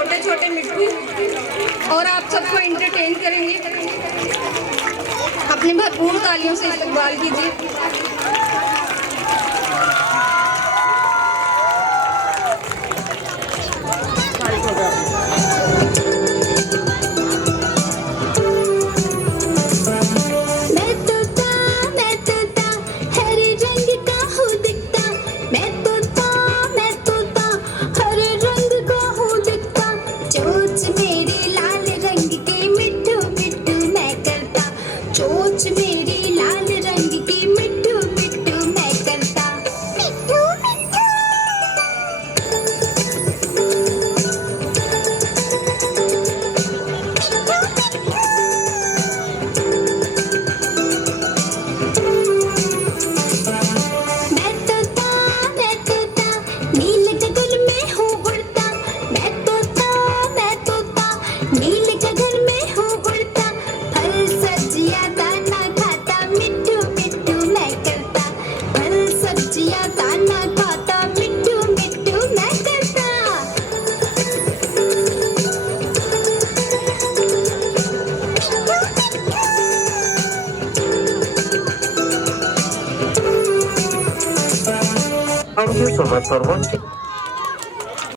छोटे छोटे मिट्टू और आप सबको एंटरटेन करेंगे। अपने भरपूर तालियों से इस्तकबाल कीजिए। Thank you so much for watching.